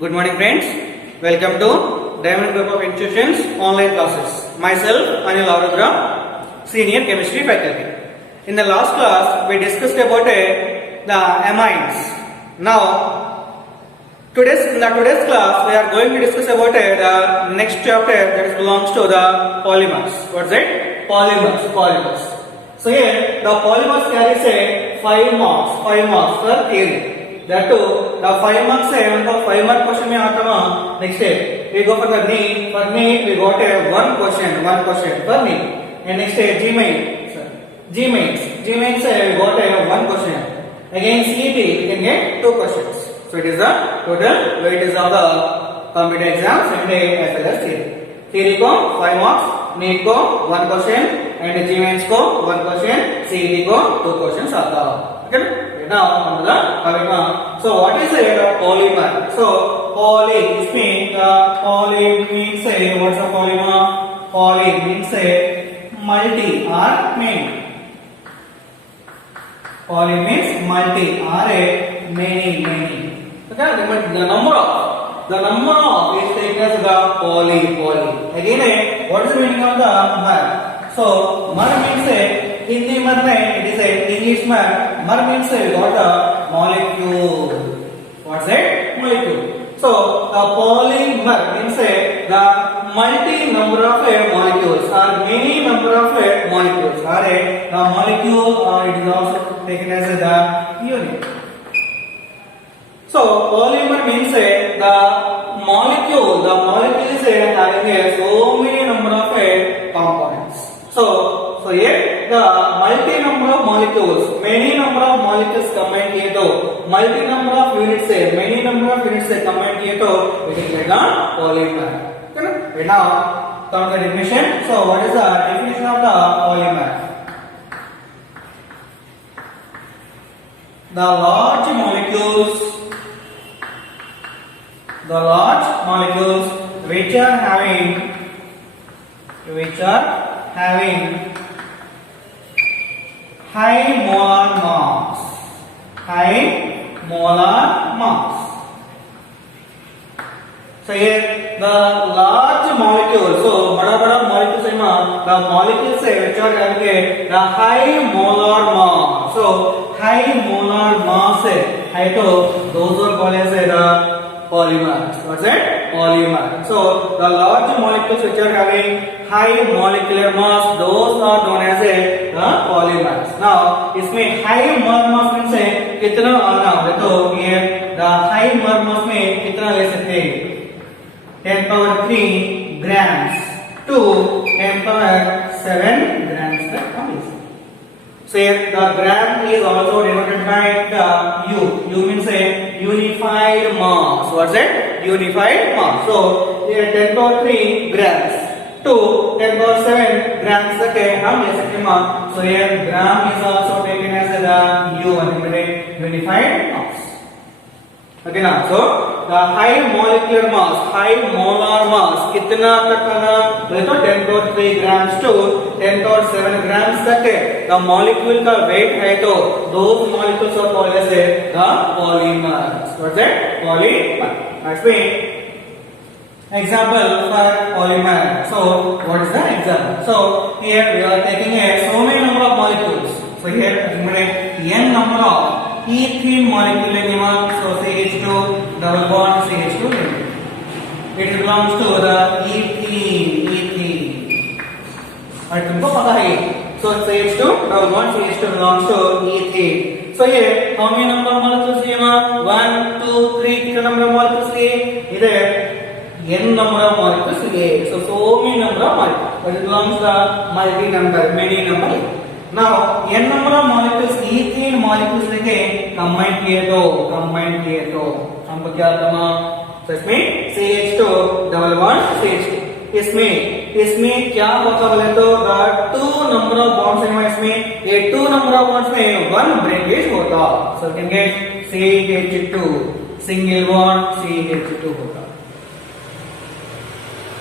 Good morning friends. Welcome to Diamond Group of Institutions online classes. Myself Anil Arudra, Senior Chemistry Faculty. In the last class we discussed about the amines. Now in today's class we are going to discuss about the next chapter that belongs to the polymers. What's it? Polymers. So here the polymers carries a 5 marks for theory. That too, the 5 marks है 5 mark question में आता है. Next step, we go for the need. For need, we got a one question for need. And next step, G mains we got a one question. Again, CET, we can get 2 questions. So it is the total weightage of the computer exams and as well as theory. Theory को 5 marks, need को 1 question, and G mains को 1 question, CET को 2 questions आता है. Okay? Now, so what is a polymer? So, poly means what's a polymer? Poly means a multi or many. Poly means multi or a many. Okay, the number of is taken as the poly. Again, what is the meaning of the mer? So, mer means a Hindi mer it is a English mer. Mer means we got a molecule. What's it? Molecule. So the polymer means the multi number of molecules or many number of molecules. Or the molecule it is also taken as the unit. So polymer means the molecule. The molecule is having so many number of components. So here the multi number of molecules, many number of molecules combined किए तो multi number of units से many number of units से combined किए तो it is like a polymer. Okay? Now come to the definition. So what is the definition of the polymer? The large molecules which are having high molar mass. So here the large molecules, so बड़ा molecules है the molecules which are having the high molar mass. So high molar mass है तो those are called as the polymers. What's it? Polymer. So the large molecules which are having high molecular mass, those are known as the polymers. Now इसमें high molar mass means कितना आना है तो ये the high molar mass में कितना ले सकते हैं 10 power 3 grams to 10 power 7 grams तक हम ले सकते हैं. So the gram is also denoted by the U. U means a unified mass. What's it? Unified mass. So here 10 power 3 grams to 10 power 7 grams तक हम ले सकते हैं. So here gram is also taken as the U and unified mass. Okay ना? So the high molecular mass, high molar mass कितना तक आना? तो 10 power 3 grams to 10 power 7 grams तक the molecule का weight है तो those molecules are called as the polymers. What's that? Polymer. Next example for polymer. So what is the example? So here we are taking so many number of molecules. So here n number of ethene molecule. So CH2 double bond CH2. It belongs to the ethene. और तुमको पता है. So CH2 double bond CH2 belongs to ethene. So here how many number of molecules here? 1, 2, 3. कितने number of molecules here? इधर n number of molecules here. So many number of molecules. But it belongs to the multi number, many number. Now n number of molecules ethene molecules लेके combine किए तो हमको क्या आता? So इसमें CH2 double bond CH2. इसमें क्या होता बोले तो the 2 number of bonds है इसमें ये 2 number of bonds में 1 breakage होता. So you can get CH2 single bond CH2 होता.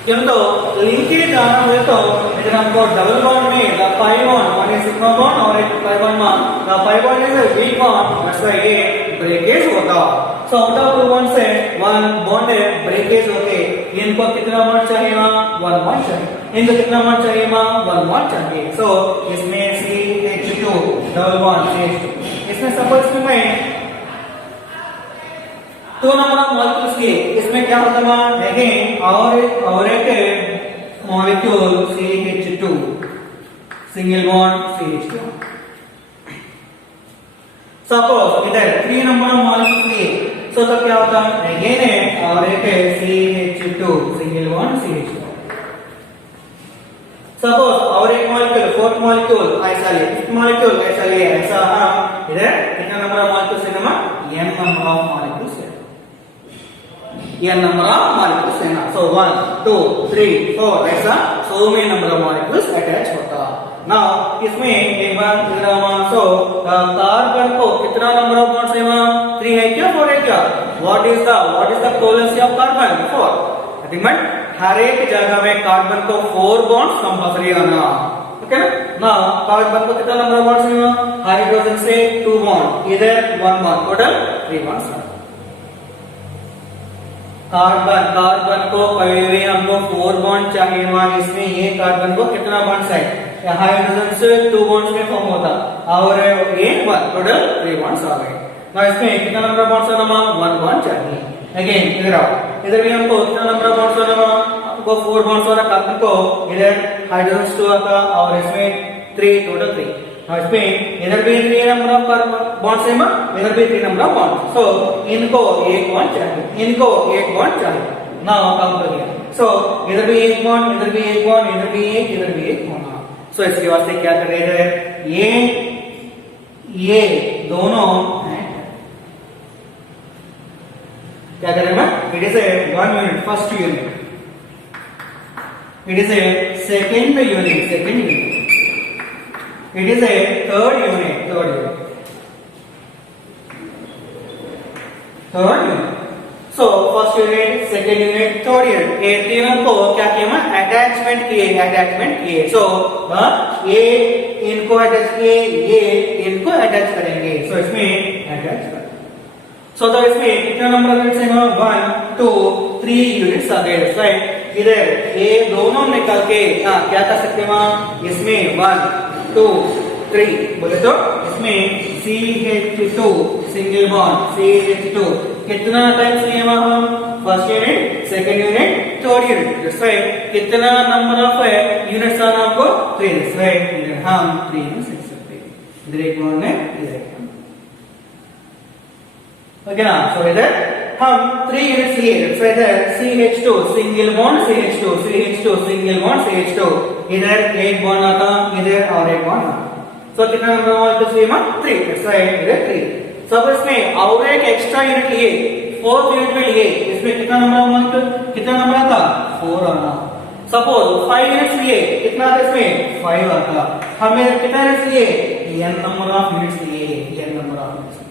क्यों तो लिंकेज आना है तो इधर हमको डबल बॉन्ड में द पाई बॉन्ड माने सिग्मा बॉन्ड और एक पाई बॉन्ड में the pi bond is a weak bond that's why ये ब्रेकेज होता. सो आउट ऑफ 2 बॉन्ड से 1 बॉन्ड है ब्रेकेज होके इनको कितना बॉन्ड चाहिए मां 1 बॉन्ड चाहिए इनको कितना बॉन्ड चाहिए मां 1 बॉन्ड चाहिए सो इसमें CH2 डबल बॉन्ड CH2 इसमें सपोज में मैं 2 नंबर ऑफ मॉलिक्यूल्स के इसमें क्या होता है अगेन और एक molecule CH2 single bond CH2 suppose इधर 3 नंबर ऑफ मॉलिक्यूल्स के सो तो क्या होता है अगेन है और एक CH2 single bond CH2 suppose और एक मॉलिक्यूल फोर्थ मॉलिक्यूल ऐसा ले फिफ्थ मॉलिक्यूल ऐसा ले ऐसा इधर कितना नंबर ऑफ मॉलिक्यूल्स है ना n नंबर ऑफ मॉलिक्यूल्स है n number of molecules है ना so 1 2 3 4 ऐसा so many number of molecules attach होता now इसमें एक बार सो कार्बन को कितना नंबर ऑफ बॉन्ड्स है वहां 3 है क्या 4 है क्या what is the valency of carbon 4 remember हर एक जगह में कार्बन को 4 बॉन्ड्स कंपल्सरी आना ओके ना कार्बन को कितना नंबर ऑफ बॉन्ड्स है वहां हाइड्रोजन से 2 बॉन्ड इधर 1 बॉन्ड टोटल 3 बॉन्ड्स कार्बन को पहले हमको 4 बॉन्ड चाहिए वहां इसमें ये कार्बन को कितना बॉन्ड्स है हाइड्रोजन से 2 बॉन्ड्स में फॉर्म होता और ये टोटल 3 बॉन्ड्स आ गए ना इसमें कितना नंबर ऑफ बॉन्ड्स आना 1 बॉन्ड चाहिए अगेन इधर आओ इधर भी हमको कितना नंबर ऑफ बॉन्ड्स आना हमको 4 बॉन्ड्स वाला कार्बन को इधर हाइड्रोजन 2 आता और इसमें 3 टोटल 3 इसमें इधर भी 3 नंबर ऑफ बॉन्ड्स है इधर भी 3 नंबर ऑफ बॉन्ड सो इनको एक बॉन्ड चाहिए इनको एक बॉन्ड चाहिए ना काम कर दिया सो इधर भी एक बॉन्ड इधर भी एक बॉन्ड इधर भी एक बॉन्ड सो इसके वास्ते क्या कर रहे हैं ये दोनों क्या कर रहे हैं it is a 1 unit first unit it is a second unit it is a third unit so first unit second unit third unit ये तीनों को क्या किया अटैचमेंट किए so ये इनको अटैच किए ये इनको अटैच करेंगे so इसमें अटैच कर so तो इसमें कितना नंबर ऑफ यूनिट्स है 1 2 3 यूनिट्स आ गए राइट इधर ये दोनों निकाल के क्या कर सकते हैं इसमें 1 2 3 बोले तो इसमें CH2 सिंगल बॉन्ड CH2 कितना टाइम्स लिए हम first unit second unit third unit जैसे कितना नंबर ऑफ यूनिट्स आना हमको 3 जैसे हम 3 लिख सकते हैं इधर एक बॉन्ड है इधर एक ओके ना सो इधर हम 3 यूनिट्स लिए इधर CH2 single bond CH2 single bond CH2 इधर एक बॉन्ड आता इधर और एक बॉन्ड आता सो कितना नंबर मॉलिक्यूल्स लिए 3 इधर 3 सब इसमें और एक एक्स्ट्रा यूनिट लिए 4th यूनिट में लिए इसमें कितना नंबर मॉलिक्यूल कितना नंबर आता 4 आना सपोज 5 यूनिट्स लिए कितना आता इसमें 5 आता हमें कितना यूनिट्स लिए n नंबर ऑफ यूनिट्स लिए n number of units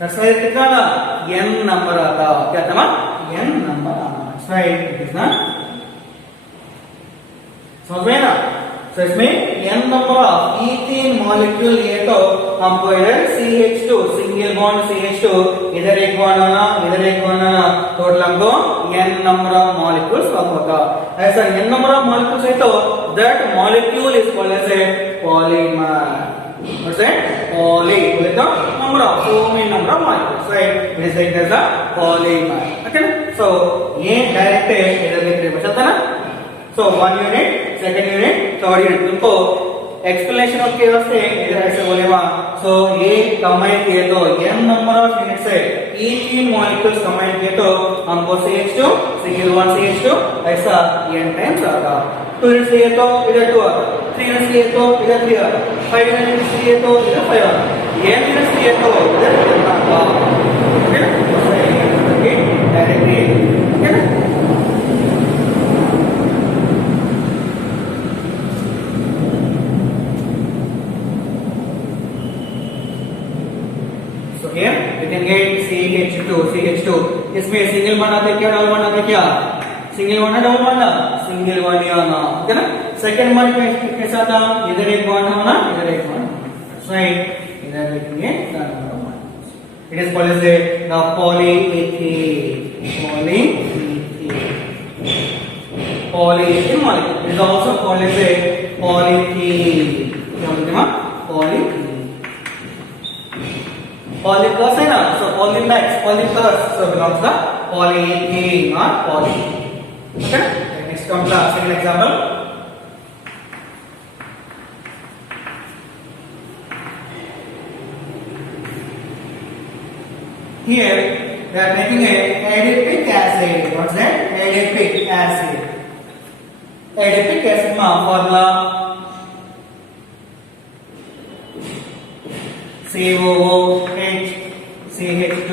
that's why कितना ना n नंबर आता क्या था n नंबर आना राइट इट इज ना समझ में ना तो इसमें n number of ethane molecule लिए तो हमको इधर CH2 सिंगल बॉन्ड CH2 इधर एक बॉन्ड आना टोटल हमको n नंबर ऑफ मॉलिक्यूल्स होगा ऐसा n नंबर ऑफ मॉलिक्यूल्स है तो that molecule is called as a polymer poly बोले तो number of so many number of molecules right it is like as a polymer okay so ये direct इधर लिख रहे बचता ना so 1 unit second unit third unit तुमको explanation of के वास्ते इधर ऐसे बोलेगा सो ये कंबाइन किए तो n नंबर ऑफ यूनिट्स है इथेन मॉलिक्यूल्स कंबाइन किए तो हमको CH2 सिंगल बॉन्ड CH2 ऐसा n टाइम्स आता 2 यूनिट्स लिए तो इधर 2 आता 3 यूनिट्स लिए तो इधर 3 आता 5 यूनिट्स लिए तो इधर 5 आता n यूनिट्स लिए तो इधर 10 आता okay directly okay here we can get CH2 इसमें सिंगल बॉन्ड आता है क्या डबल बॉन्ड आता है क्या single bond double bond single bond ही आना है ना सेकंड बॉन्ड कैसा था इधर एक बॉन्ड होना इधर एक बॉन्ड राइट इधर लिखेंगे It is called as the polyethylene. Polyethylene molecule. It is also called as a polyethylene. क्या बोलते हैं polyethylene. Polycus है ना, so polymax, polycus, so belongs to polyethylene or polyethylene. Okay. Next comes the second example. Here we are making a adipic acid. What's that? Adipic acid. Adipic acid formula COOH CH2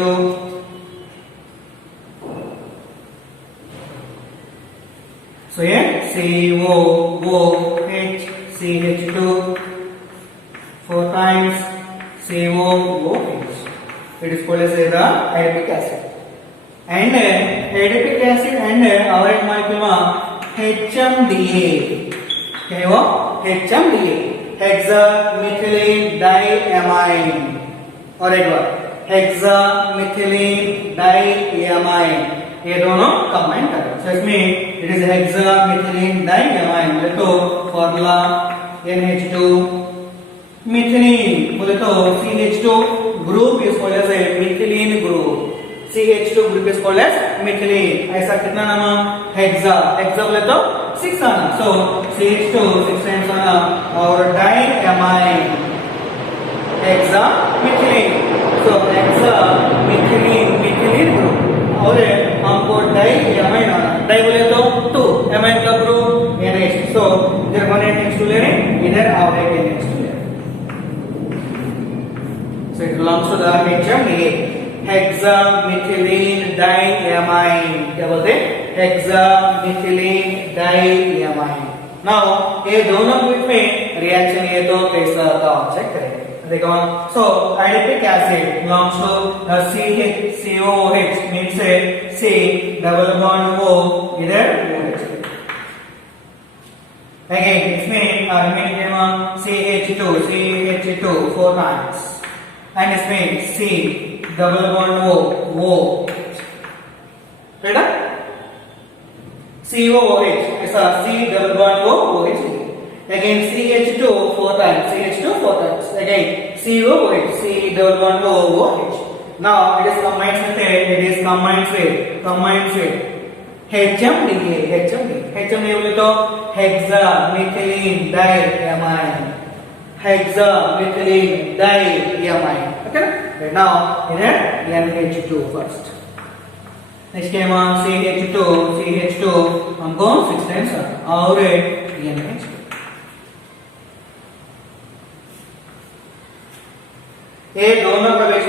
so here COOH CH2 4 times COOH. It is called as the adipic acid. And adipic acid and our molecule HMDA. Okay, what? HMDA. Hexamethylene diamine. और एक बार hexamethylene diamine. ये दोनों combine कर रहे हैं. So इसमें it is hexamethylene diamine. बोले तो फॉर्मूला NH2 methylene. बोले तो CH2 group is called as a methylene group. CH2 group is called as methylene. ऐसा कितना नाम? हेक्सा. हेक्सा बोले तो 6 आना. So CH2 6 times आना और diamine. Hexamethylene. So hexamethylene group. और हमको diamine आना. Di बोले तो 2. amine का group NH. So इधर 1 NH2 ले रहे, इधर और एक NH2 ले रहे. So it belongs to the HMDA. Hexamethylene diamine. क्या बोलते हैं? Hexamethylene diamine. Now ये दोनों ग्रुप में रिएक्शन ये तो कैसा था चेक करेंगे. देखो so adipic acid belongs to COOH means C double bond O इधर OH. Again इसमें remaining CH2 4 times. And इसमें C double bond O right? COOH ऐसा C double bond O OH. Again CH2 4 times. Again COOH C double bond O OH. Now it is combined with HMDA. HMDA बोले तो hexamethylene diamine. Hexamethylene diamine. Okay? Right now, here NH2 first. Next came on CH2 हमको 6 times और NH2. ये दोनों के बीच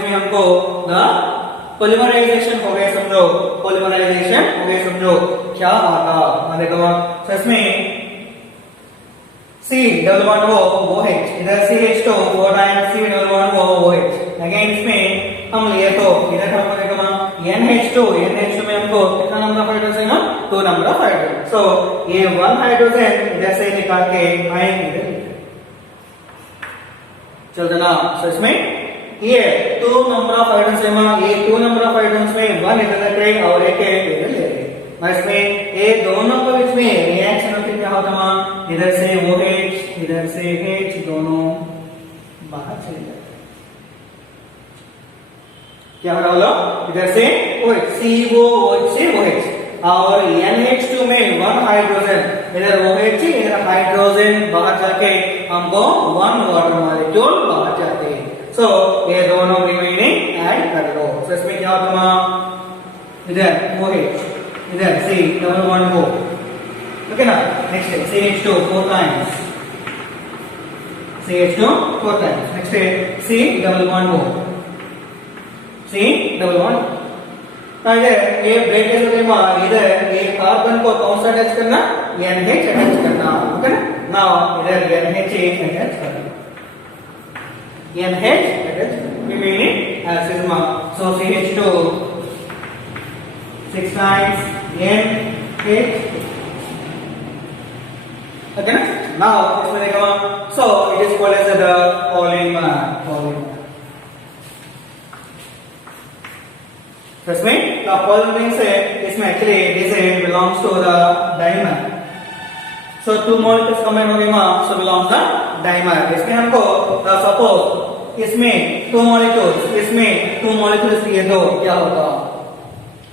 में हमको polymerisation हो गया समझो. क्या आता? देखो इसमें C double bond O OH इधर CH2 4 times C double bond O OH. Again इसमें हम लिए तो इधर हमको देखो NH2 में हमको कितना नंबर ऑफ हाइड्रोजन है? 2 नंबर ऑफ हाइड्रोजन. सो ये 1 हाइड्रोजन इधर से निकाल के आएंगे. चलते ना. सो इसमें ये 2 नंबर ऑफ हाइड्रोजन में ये 2 नंबर ऑफ हाइड्रोजन में 1 इधर रखे और एक इधर ले रहे. इसमें ये दोनों के बीच में रिएक्शन होती क्या होता है? इधर से OH इधर से H दोनों बाहर चले जाते. क्या हो रहा है? इधर से OH COOH से OH और NH2 में 1 हाइड्रोजन इधर OH इधर हाइड्रोजन बाहर जाके हमको 1 वाटर मॉलिक्यूल बाहर जाते हैं. सो ये दोनों रिमेनिंग ऐड कर लो. सो इसमें क्या होगा? इधर OH इधर C double bond O. Okay ना. Next है CH2 4 times. Next है C double bond O. C double bond. इधर ये ब्रेक कैसे होगा? इधर ये कार्बन को कौन सा अटैच करना? NH अटैच करना. ओके ना. नाउ इधर NH अटैच करना. NH attach remaining sigma. So CH2 6 times NH. Okay ना. Now इसमें देखो. So it is called as the polymer. So इसमें the polymer means इसमें actually this belongs to the dimer. So two molecules combined होने में so belongs the dimer. इसमें हमको suppose इसमें two molecules लिए तो क्या होगा?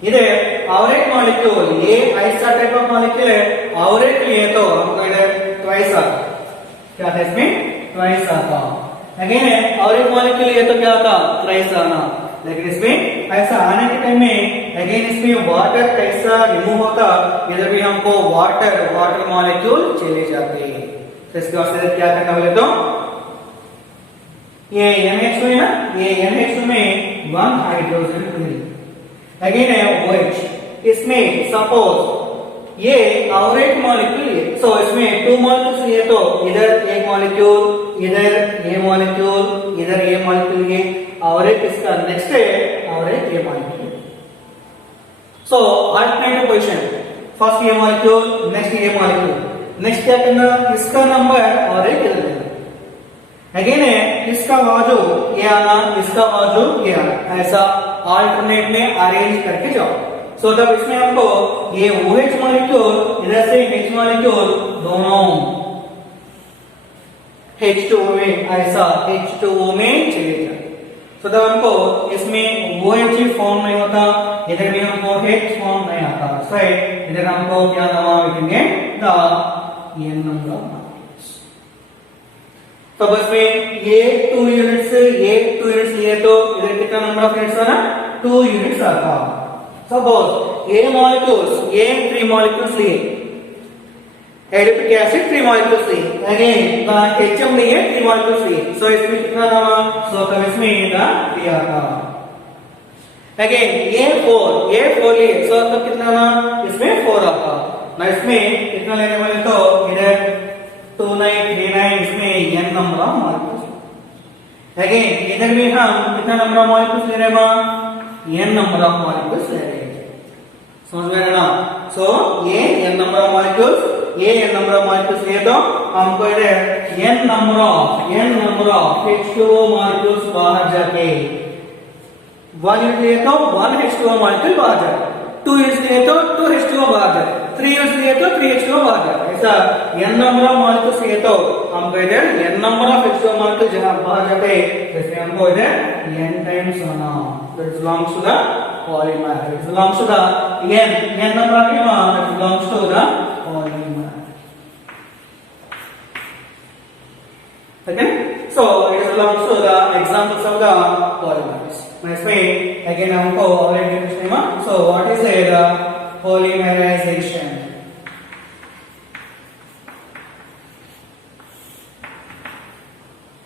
इधर और एक मॉलिक्यूल ये ऐसा टाइप ऑफ मॉलिक्यूल है और एक लिए तो हमको इधर ट्वाइस आता क्या था इसमें ट्वाइस आता अगेन है और एक मॉलिक्यूल लिए तो क्या आता ट्वाइस आना लेकिन इसमें ऐसा आने के टाइम में अगेन इसमें वाटर कैसा रिमूव होता इधर भी हमको वाटर मॉलिक्यूल चले जाते हैं तो इसके वास्ते क्या करना बोले तो ये NH2 है ना ये NH2 में वन हाइड्रोजन मिली अगेन है OH इसमें सपोज ये और एक मॉलिक्यूल है सो इसमें टू मॉलिक्यूल्स लिए तो इधर एक मॉलिक्यूल इधर ये मॉलिक्यूल इधर ये मॉलिक्यूल ये और एक इसका नेक्स्ट है और एक ये molecule so alternative position first ये मॉलिक्यूल नेक्स्ट क्या करना इसका नंबर और एक इधर देना अगेन है इसका बाजू ये आना इसका बाजू ये आना ऐसा अल्टरनेट में अरेंज करके जाओ सो तब इसमें आपको ये OH मॉलिक्यूल इधर से H मॉलिक्यूल दोनों H2O में ऐसा H2O में चले जाए सो तब हमको इसमें OH फॉर्म नहीं होता इधर भी हमको H फॉर्म नहीं आता सो इधर हमको क्या नाम लिखेंगे द N नंबर तो बस में ये 2 यूनिट्स लिए तो इधर कितना नंबर ऑफ यूनिट्स आना 2 यूनिट्स आता सपोज ये मॉलिक्यूल्स ये 3 मॉलिक्यूल्स लिए एडिपिक एसिड 3 मॉलिक्यूल्स लिए अगेन द HM लिए 3 मॉलिक्यूल्स लिए सो इसमें कितना आना सो तब इसमें द 3 आता अगेन ये 4 लिए सो तब कितना आना इसमें 4 आता ना इसमें कितना लेने वाले तो इधर 2 9 3 9 इसमें n number of molecules again इधर भी हम कितना नंबर ऑफ मॉलिक्यूल्स ले रहे हैं n नंबर ऑफ मॉलिक्यूल्स ले रहे हैं समझ में ना सो ये n नंबर ऑफ मॉलिक्यूल्स लिए तो हमको इधर n number of H2O molecules बाहर जाके 1 यूनिट लिए तो 1 H2O मॉलिक्यूल बाहर जाए 2 यूनिट लिए तो 2 H2O बाहर जाए 3 यूनिट लिए तो 3 H2O बाहर जाए ऐसा n नंबर ऑफ मॉलिक्यूल्स लिए तो हमको इधर n number of H2O molecule जहां बाहर जाते जैसे हमको इधर n टाइम्स आना that belongs to the polymer it belongs to the n number of it belongs to the polymer okay so it belongs to the examples of the polymers next में again हमको already discussed so what is the polymerization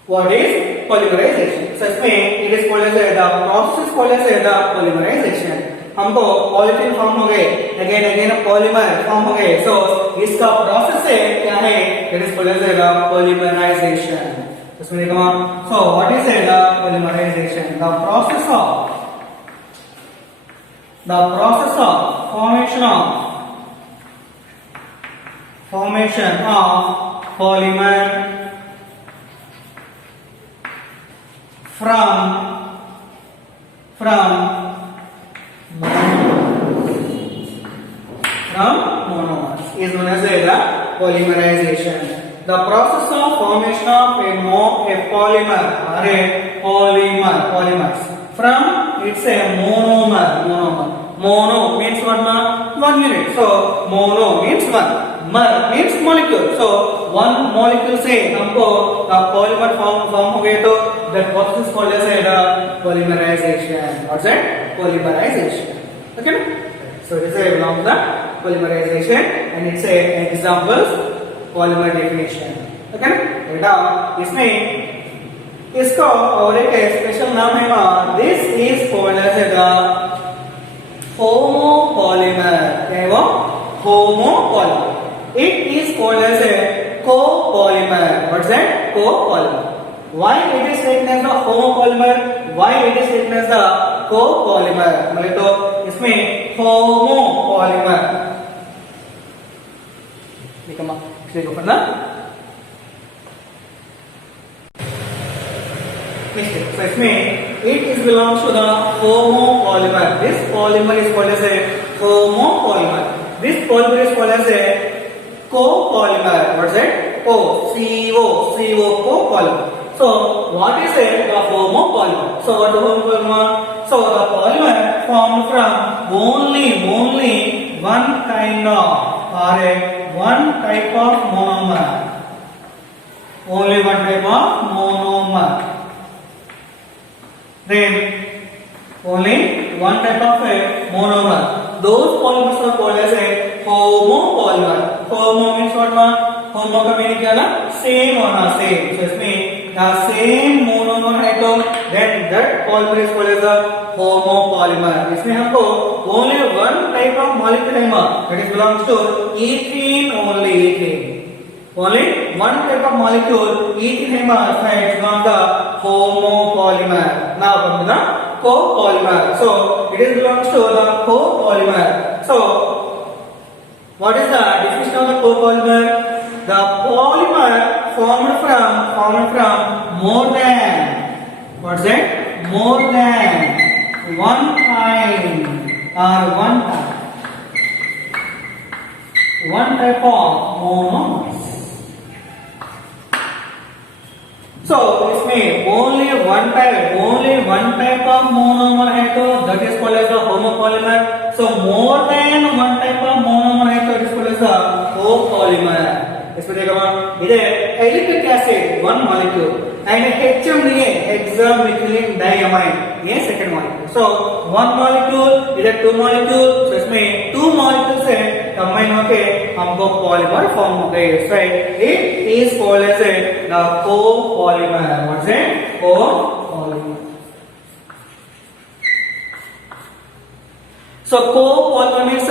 what is polymerization so इसमें it is called as the process called as the polymerization हमको polyethylene form हो गए again polymer form हो गए so इसका process है क्या है it is called as the polymerization इसमें देखो so what is the polymerization the process of formation of polymer from monomers is known as the polymerization. The process of formation of a polymer or a polymers from it's a monomer. Mono means what na 1 unit. So mono means one. Mer means molecule. So one molecule से हमको polymer form हो गए तो that process is called as the polymerization. What's that? Polymerization. Okay. So this is belongs to the polymerization and it's a examples polymer definition. Okay. बेटा इसमें इसका और एक स्पेशल नाम है this is called as the homopolymer. क्या है वो? Homopolymer. It is called as a copolymer. What's that? Copolymer. Why it is taken as the homopolymer? Why it is taken as the copolymer? मतलब तो इसमें homopolymer. देखो माँ, इसलिए ऊपर ना मिस्टेक. तो इसमें it is belongs to the homopolymer. This polymer is called as a homopolymer. This polymer is called as a copolymer. What is it? Copolymer. So what is it? The homopolymer. So what is the homopolymer? So the polymer formed from only one kind of or one type of monomer. Only one type of monomer. Then only one type of a monomer. Those polymers are called as a homopolymer. Homo means what? Homo का meaning क्या ना? Same होना, same. So इसमें the same monomer है तो then that polymer is called as a homopolymer. इसमें हमको only one type of molecule है that is belongs to ethene only, ethene. Only one type of molecule ethene है is not the homopolymer. Now come to the copolymer. So it is belongs to the copolymer. So what is the definition of the copolymer? The polymer formed from more than, what is it? More than one kind or one type of monomers. So इसमें only one type of monomer है तो that is called as the homopolymer. So more than one type of monomer है तो it is called as the copolymer. इसमें देखो इधर एलिक acid one molecule and HMDA hexamethylene diamine ये second molecule. So one molecule इधर two molecule. So इसमें two molecules से combine होके हमको polymer form हो गए. So it is called as the copolymer. What is it? Copolymer. So copolymer means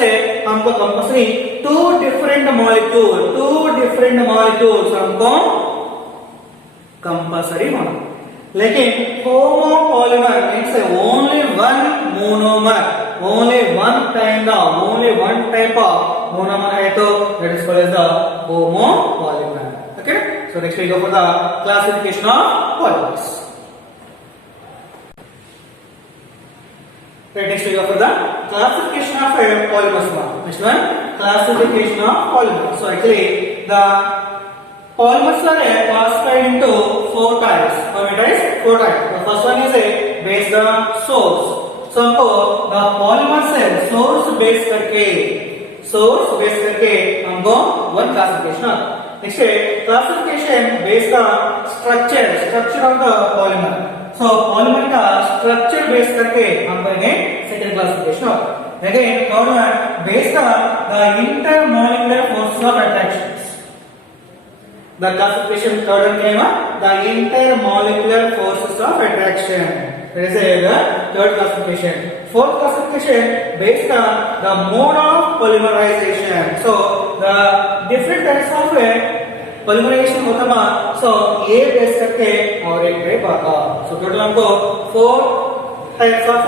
हमको compulsory two different molecules हमको compulsory होना. लेकिन homopolymer means only one monomer, only one type of monomer है तो that is called as the homopolymer. Okay? So next we go for the classification of polymers. Right, next we go for the classification of polymers. Next one, classification of polymers. So actually the polymers are classified into four types. How many types? Four types. The first one is based on source. So हमको the polymers है source based करके हमको one classification आता है. Next classification based on structure of the polymer. So polymer का structure based करके हमको again second classification आता है. Again third one based on the intermolecular forces of attractions. The classification third one क्या है? The intermolecular forces of attraction. That is the third classification. Fourth classification based on the mode of polymerization. So the different types of polymerization होता है. So A base करके और एक type आता. So total हमको four types of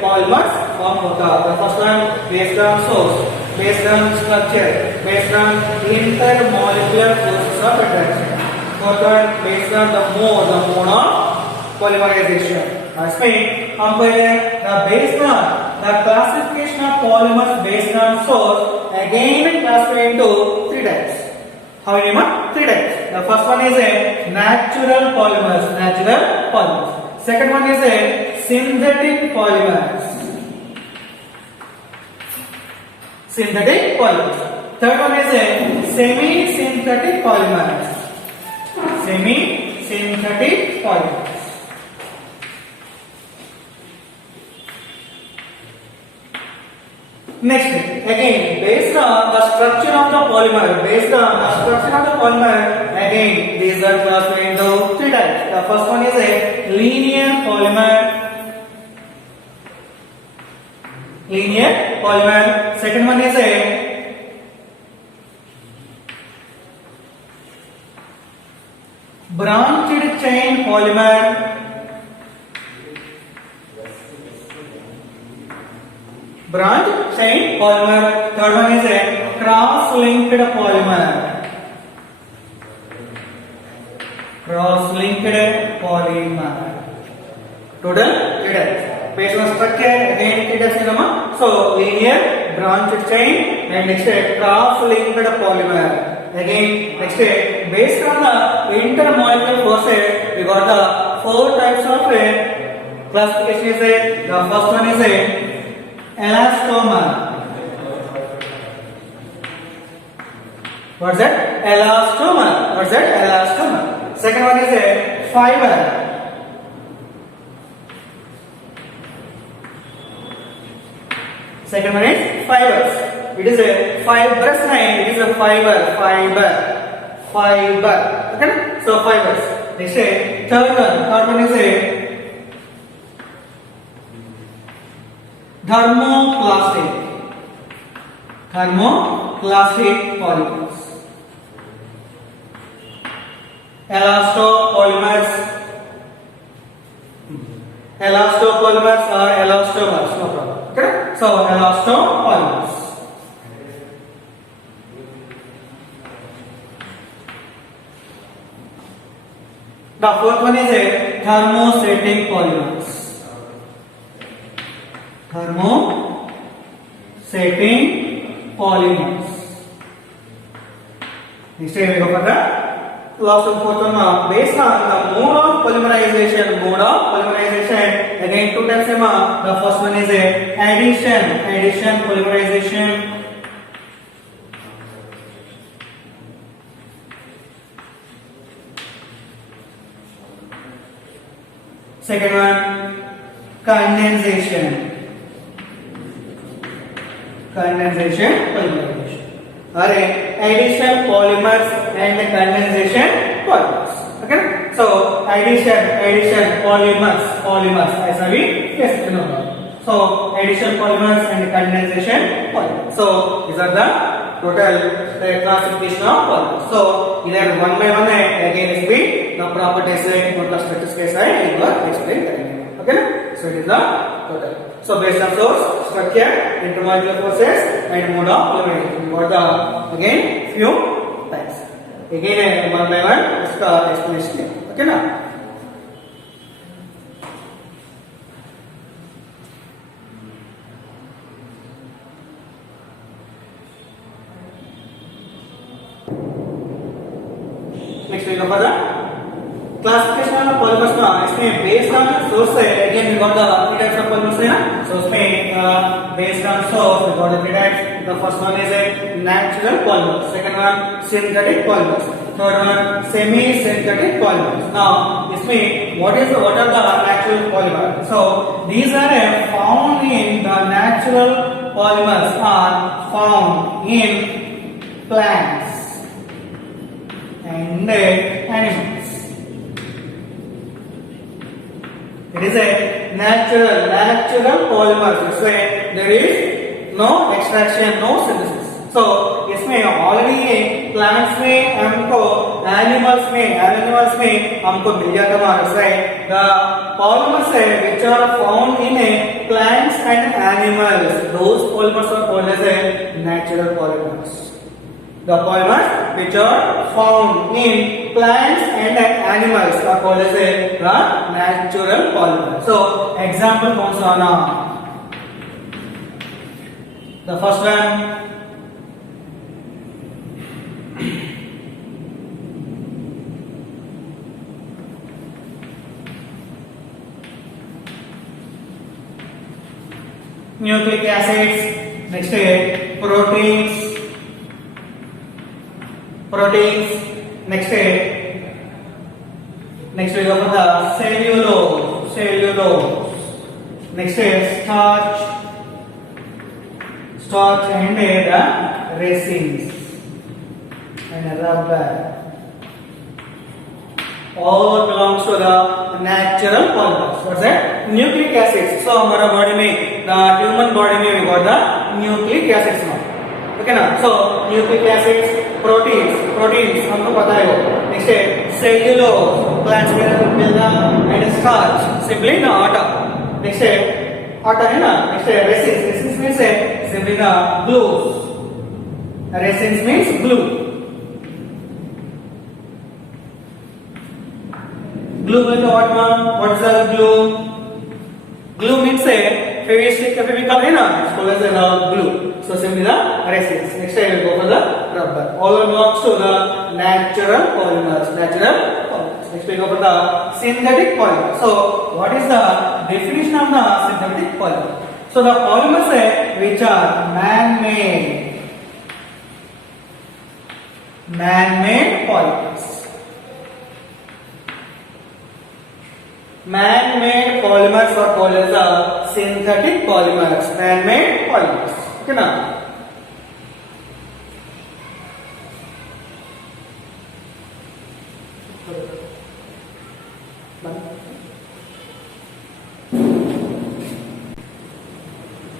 polymers form होता. The first one based on source, based on structure, based on intermolecular forces of attraction. Fourth one based on the mode of polymerization. इसमें हम पहले based on the classification of polymers based on source again classified into three types. How many more? Three types. The first one is natural polymers. Second one is synthetic polymers. Third one is semi-synthetic polymers. Next, again, based on the structure of the polymer, again, these are classified into three types. The first one is a linear polymer. Second one is a branched chain polymer. Third one is a cross-linked polymer. Total 3 types. Based on structure, again 3 types cinema. So linear, branched chain, and next cross-linked polymer. Again, next based on the intermolecular forces, we got the 4 types of classification. Is the first one is elastomer. What's that? Elastomer. What's that? Elastomer. Second one is a fiber. Second one is fibers. It is a fibrous line. It is a fiber. Okay? So fibers. Next, third one is a thermoplastic. Thermoplastic polymers. Elastopolymers. Elastopolymers or elastomers. No problem. Okay? So elastopolymers. The fourth one is a thermostatic polymers. Thermostatic polymers. Next we go for the last fourth one. Based on the mode of polymerization. Again 2 types. The first one is a addition polymerization. Second one, condensation polymerization. Or addition polymers and condensation polymers. Okay? So addition polymers. As we yes, you know. So addition polymers and condensation polymers. So these are the total classification of polymers. So either one by one again is the properties what the structures case I will explain. Okay? So it is the total. So based on source, structure, intermolecular forces, and mode of polymerization. What the again few types. Again one by one इसका explanation. Okay ना? Next we go for the classification of polymers. इसमें based on source again we got the 3 types of polymers है ना. So इसमें based on source we got the 3 types. The first one is a natural polymer. Second one synthetic polymers. Third one semi-synthetic polymers. Now इसमें what are the natural polymers? So these are found in the natural polymers are found in plants and animals. It is a natural polymer. So there is no extraction, no synthesis. So इसमें already plants में हमको animals में हमको मिल जाता है. The polymers which are found in plants and animals, those polymers are called as natural polymers. The polymers which are found in plants and animals are called as the natural polymers. So example comes on the first one. Nucleic acids, next proteins, next we go for the cellulose, next starch and the resins and rubber. All belongs to the natural polymers. What's that? Nucleic acids. So हमारा body में, the human body में we got the nucleic acids now. Okay ना? So nucleic acids, proteins हमको पता है वो. Next है cellulose, plants में मिलना and starch, simply ना आटा. Next है आटा है ना. Next है resins means simply ना glues. Resins means glue. Glue with what is the glue? Glue means a fevistic chemical है ना, it's called as a glue. So simply the resins. Next I will go for the rubber. All belongs to the natural polymers. Natural polymers. Next we go for the synthetic polymer. So what is the definition of the synthetic polymer? So the polymers which are man-made polymers. Man-made polymers are called as the synthetic polymers. Man-made polymers. Okay ना?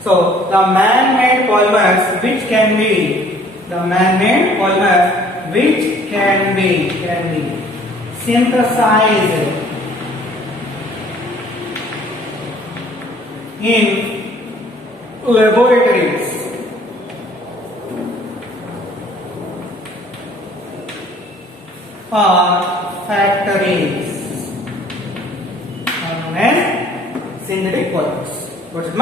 So the man-made polymers which can be synthesized in laboratories or factories are known as synthetic polymers. What is it?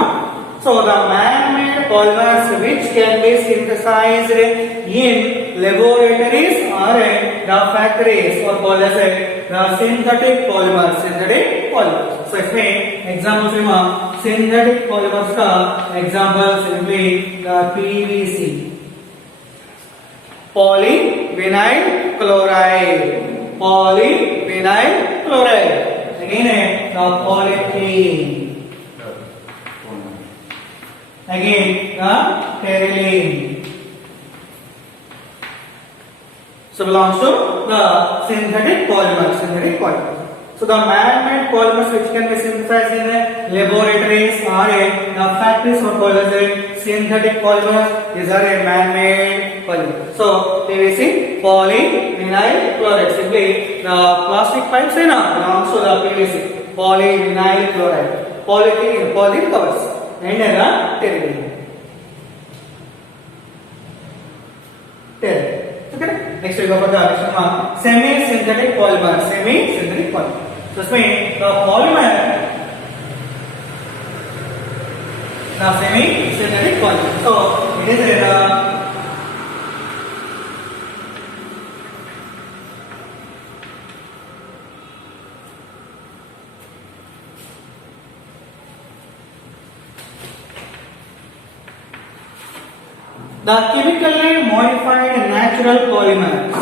So the man-made polymers which can be synthesized in laboratories or the factories are called as the synthetic polymers. Synthetic polymers. So इसमें examples में synthetic polymers का example simply the PVC, polyvinyl chloride. Again the polyethylene. Again the terylene. So belongs to the synthetic polymers. So the man-made polymers which can be synthesized in laboratories or the factories are called as synthetic polymers. These are a man-made polymers. So PVC, polyvinyl chloride. Simply the plastic pipes belongs to the PVC, polyvinyl chloride. Polyethylene covers and the terylene. Okay. Next we go for the semi-synthetic polymer. So इसमें the polymer, the semi-synthetic polymer. So it is the chemically modified natural polymers.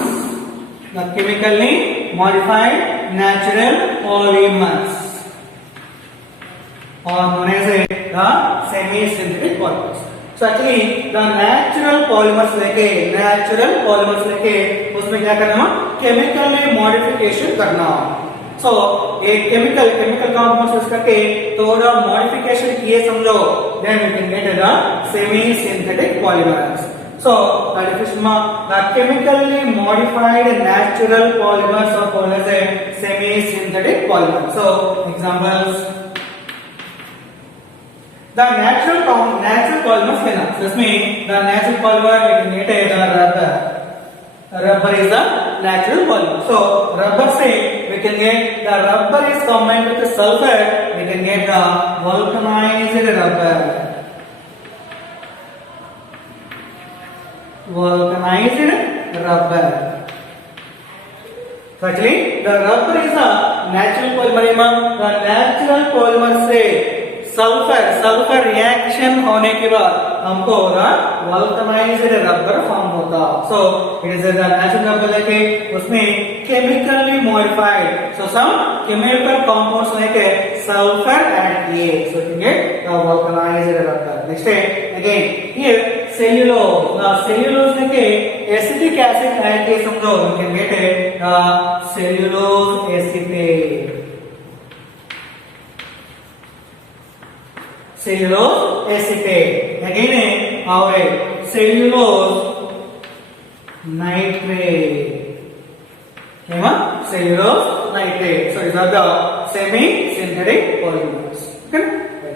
The chemically modified natural polymers are known as the semi-synthetic polymers. So actually the natural polymers लेके उसमें क्या करना है? Chemically modification करना. So एक chemical compounds use करके थोड़ा modification किए समझो, then we can get the semi-synthetic polymers. So the definition the chemically modified natural polymers are called as a semi-synthetic polymers. So examples, the natural polymers लेना. So इसमें the natural polymer we can get the rubber. Rubber is the natural polymer. So rubber say we can get the rubber is combined with the sulfur. We can get the vulcanized rubber. So actually the rubber is a natural polymer. The natural polymer से sulphur reaction होने के बाद हमको vulcanised rubber form होता. So it is the natural rubber लेके उसमें chemically modified, सो some chemical compounds लेके sulphur add किए, so you get the vulcanised rubber. Next again here cellulose लेके एसिटिक एसिड ऐड किए समझो, you can get the cellulose acetate. Cellulose acetate. Again our cellulose nitrate. Cellulose nitrate. So these are the semi-synthetic polymers. Okay.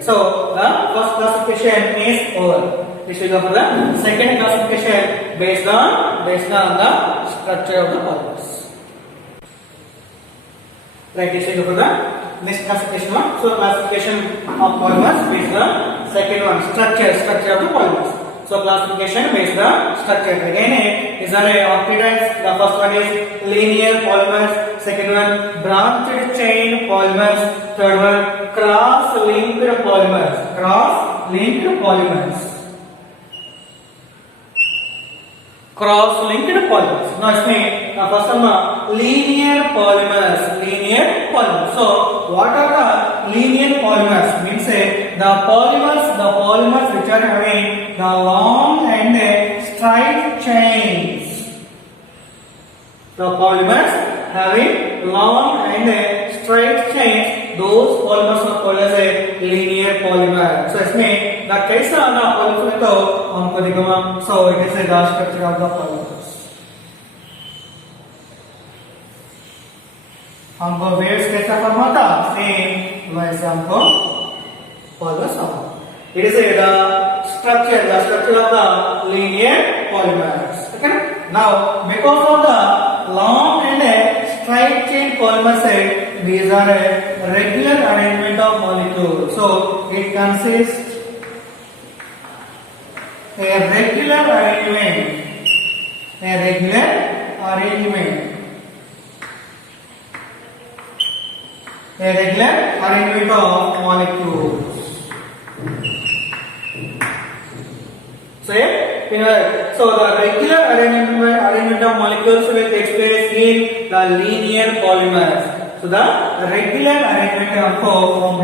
So the first classification is over. This will go for the second classification based on the structure of the polymers. Right. This will go for the Next classification one. So classification of polymers based on second one, structure of the polymers. So classification based on structure. Again, is there of three types? The first one is linear polymers. Second one, branched chain polymers. Third one, cross-linked polymers. Cross-linked polymers. Cross-linked polymers. Now, इसमें first one linear polymers. Linear polymers. So, what are the linear polymers? Means the polymers which are having the long and straight chains. The polymers having long and straight chains. Those polymers are called as a linear polymer. So, इसमें the कैसा ना polymer तो हमको दिखाऊंगा. So, it is the structure of the polymers. हमको waves कैसा form होता? Same वैसे हमको polymers होता. It is the structure of the linear polymers. Okay? Now, because of the long and straight chain polymers, these are a regular arrangement of molecules. So, it consists a regular arrangement of molecules. So the regular arrangement of molecules will take place in the linear polymers. So the regular arrangement of form.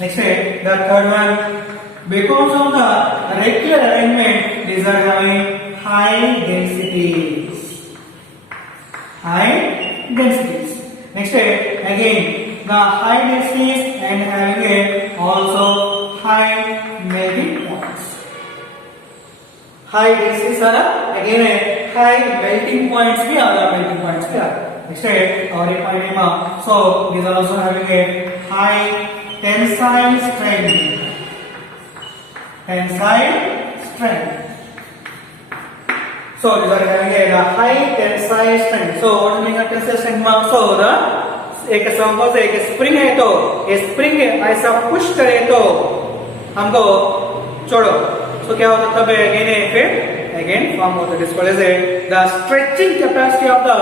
Next, the third one, because of the regular arrangement, these are having high densities. Next, again, the high densities and having also high melting points. High densities are again high melting points. Next, so these are also having a high tensile strength. So these are having a high tensile strength. So what means tensile strength? So the एक suppose एक spring है तो ये spring ऐसा push करे तो हमको छोड़ो तो क्या होता तब again form होता है. This called as the stretching capacity of the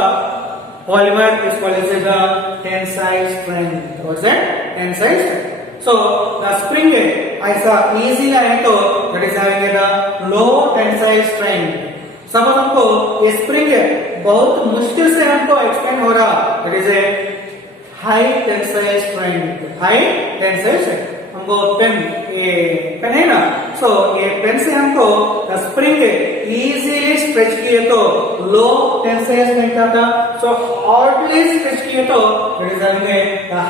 polymer is called as the tensile strength. What's that? Tensile strength. So the spring ऐसा easy है तो that is having a low tensile strength. Suppose हमको ये spring बहुत मुश्किल से हमको expand हो रहा, that is a high tensile strength. हमको पेन है ना, सो ये पेन से हमको स्प्रिंग इजीली स्ट्रेच किए तो लो टेंसाइल स्ट्रेंथ आता, सो हार्डली स्ट्रेच किए तो it is having a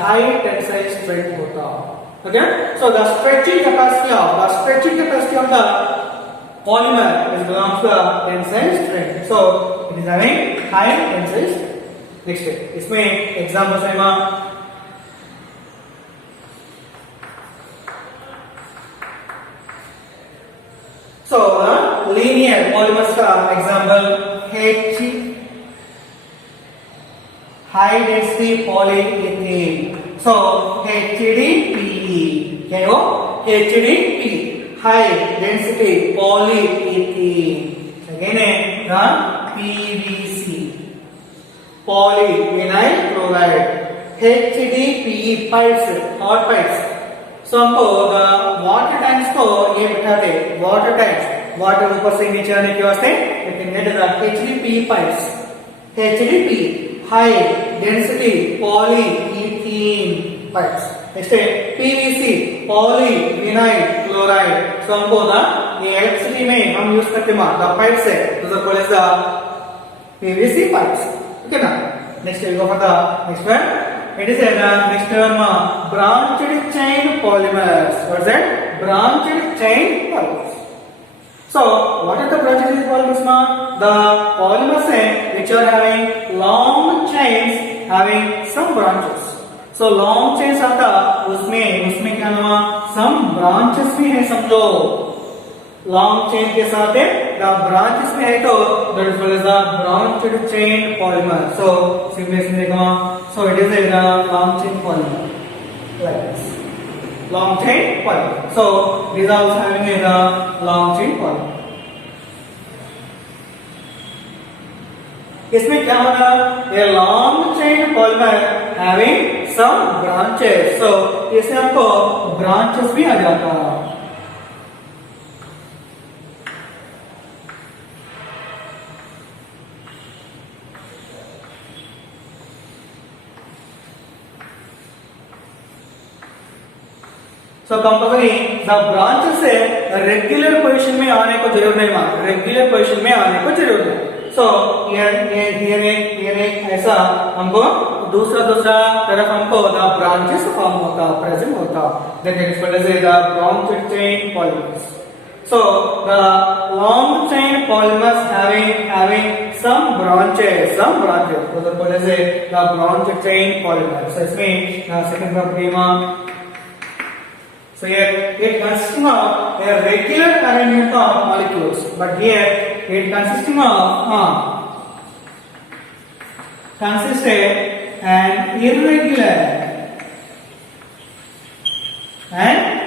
high tensile strength होता. Okay, so the stretching capacity of the polymer is belongs to the tensile strength. So it is having high tensile strength. Next, इसमें examples है मां. So linear polymers का example H high density polyethylene. So HDPE क्या है वो? HDPE high density polyethylene. Again the PVC polyvinyl chloride. HDPE pipes, hot pipes. So हमको water tanks को ये बिठाते, वाटर टैंक्स, वाटर ऊपर से नीचे आने के वास्ते HDPE pipes. HDPE high density polyethylene pipes. Next PVC polyvinyl chloride. So हमको ये इलेक्ट्रिसिटी में हम यूज करते हैं द पाइप्स है, तो call as the PVC pipes. Okay ना. Next we go for the next one. It is a next term branched chain polymers. What is that? Branched chain polymers. So what are the branched chain polymers? The polymers which are having long chains having some branches. So long chains आता उसमें क्या नाम, some branches भी है समझो. long chain के साथ the branches में है तो that is called as the branched chain polymer. So simply इसमें देखो, so it is a long chain polymer. long chain polymer. So these are also having the long chain polymer. इसमें क्या होगा? A long chain polymer having some branches. So इससे हमको branches भी आ जाता है. So compulsory the branches से regular position में आने को जरूर नहीं मार. Regular position में आने को जरूर नहीं. So here ऐसा हमको दूसरा तरफ हमको the branches form होता present होता. Then it is called as the branched chain polymers. So the long chain polymers having some branches. So the called as the branched chain polymers. So इसमें second property so here it consisting of a regular arrangement of molecules, but here it consisting of an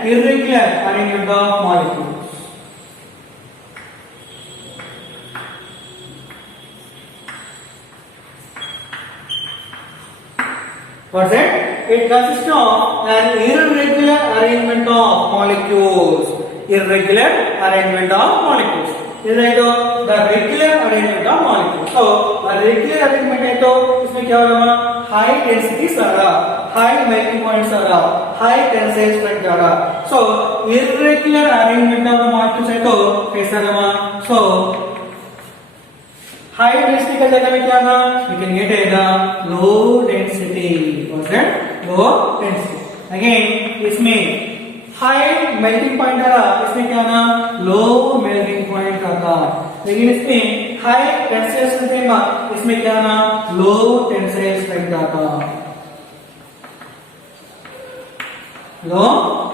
irregular arrangement of molecules. What's that? It consists of an irregular arrangement of molecules. Irregular arrangement of molecules. Is right the regular arrangement of molecules. So a regular arrangement है तो इसमें क्या होगा? High density सारा, high melting point सारा, high tensile strength सारा. So irregular arrangement of molecules है तो कैसा होगा? So high density का जगह में क्या होगा? We can get the low density. What's that? Low density. Again, इसमें high melting point आता, इसमें क्या होगा? Low melting point आता. लेकिन इसमें high tensile strength है, इसमें क्या होगा? Low tensile strength आता. Low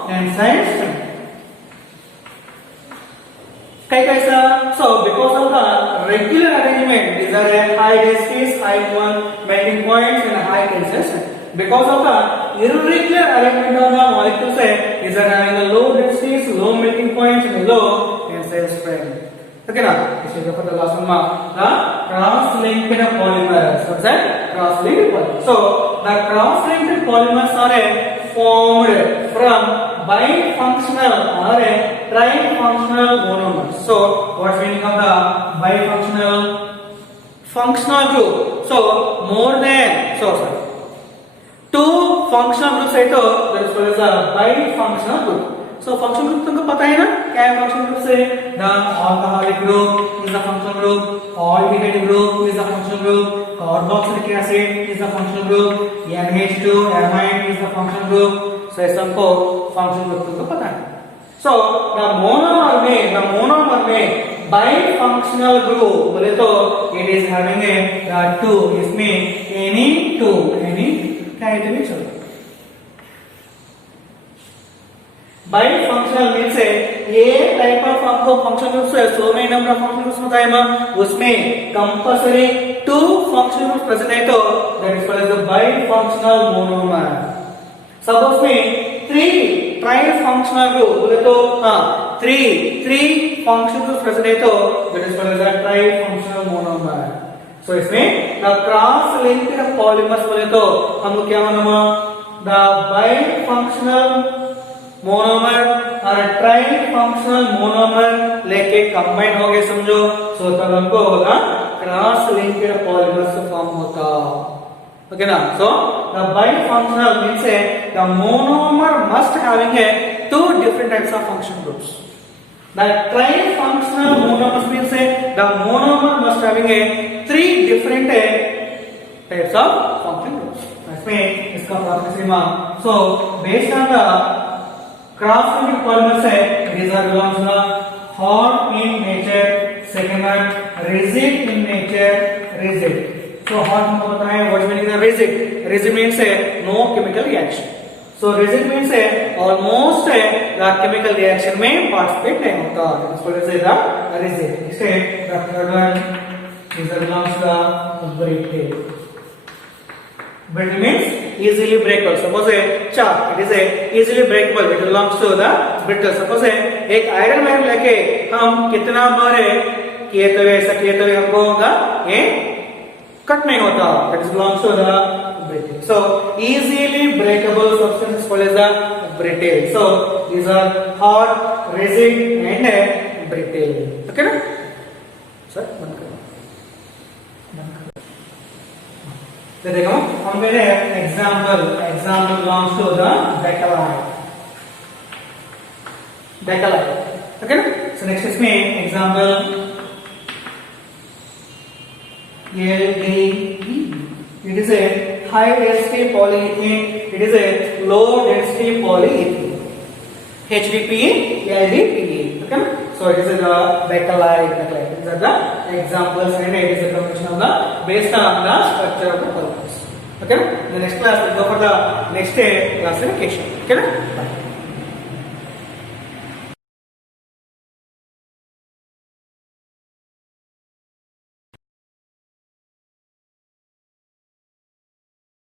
tensile strength. कैसा? So because of the regular arrangement, these are high densities, high melting points, and high tensile strength. Because of the irregular arrangement of the molecules, these are having the low densities, low melting points, and low tensile strength. Okay, now this is for the last one. The cross-linked polymers. What's that? Cross-linked polymers. So the cross-linked polymers are formed from bifunctional or trifunctional monomers. So what's meaning of the bifunctional? Functional group. So more than two functional groups है तो that is called as a bifunctional group. So functional group तुमको पता है ना क्या है functional group से? The alcoholic group is the functional group, aldehyde group is the functional group, carboxylic acid is the functional group, NH2 amide is the functional group. So ऐसा हमको functional group तुमको पता है. So the monomer में bifunctional group बोले तो it is having a two. इसमें any क्या है तो चलो. Bifunctional means ये टाइप ऑफ आपको फंक्शनल ग्रुप्स है. So many number of functional groups होता है उसमें compulsory two functional groups present है तो that is called as the bifunctional monomer. Suppose में थ्री ट्राइफंक्शनल ग्रुप बोले तो थ्री फंक्शनल ग्रुप्स प्रेजेंट है तो that is called as the trifunctional monomer. So इसमें द क्रॉस लिंक्ड पॉलीमर्स बोले तो हम क्या मालूम द बाइफंक्शनल मोनोमर और ट्राइफंक्शनल मोनोमर लेके कंबाइन हो गए समझो. सो तब हमको होगा क्रॉस लिंक्ड पॉलीमर्स फॉर्म होता. ओके ना. So the bifunctional means the monomer must having a two different types of functional groups. The trifunctional monomers means the monomer must having a three different types of functional groups. इसमें इसका प्राथमिक. So based on the cross-linked polymers these are belongs to the hard in nature. Second one rigid in nature. Rigid. So hard हमको पता है what meaning the rigid. Rigid means no chemical reaction. So rigid means almost the chemical reaction में participate नहीं होता. इसको बोलते हैं the rigid. इससे the third one is belongs to the brittle. Brittle means easily breakable. Suppose a chalk, it is a easily breakable. It belongs to the brittle. Suppose एक iron wire लेके हम कितना बार किए तो ऐसा किए तो हमको होगा ये कट नहीं होता. That belongs to the brittle. So easily breakable substance is called as the brittle. So these are hard, rigid, and brittle. Okay ना? Sir, बंद करो. तो देखो हम पहले example belongs to the bakelite. Okay ना? So next is me example LDPE. It is a high density polyethylene. It is a low density polyethylene. HDPE, LDPE. Okay ना? So it is the bakelite. These are the examples and it is a combination of the based on the structure of the polymers. Okay? The next class will go for the next classification. Okay? Bye.